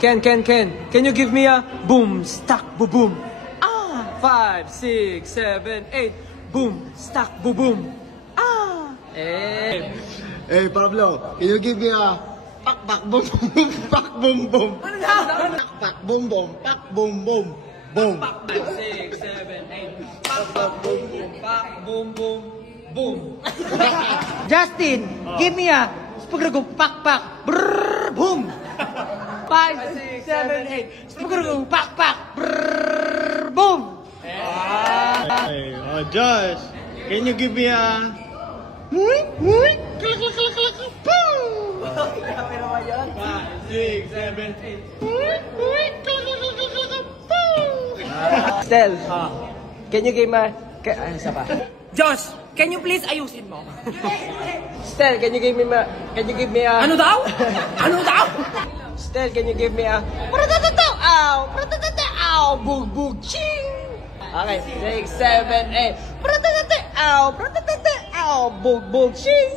Ken, can you give me a boom, stack, boom, boom? 5, 6, 7, 8. Boom, stack, boom, boom. Hey, Pablo, can you give me a pak, pak, boom, boom, pak, boom, boom? Ano na? Pak, pak, boom, boom, pak, boom, boom, boom. 5, 6, 7, 8. Pak, pak, boom, boom, pak, boom, boom, boom. Justin, give me a spagrugo pak pak brrr boom. 5, 6, 7, 8. Spagrugo pak pak brrr boom. Hey, Josh, can you give me a... Stel, can you give me isa pa? Josh, can you please ayusin mo? Stel, can you give me a... Ano daw? Ano daw? Stel, can you give me a... Ow! Bug, bug, ching! Okay, 6, 7, 8. Ow! Bug, bug, ching!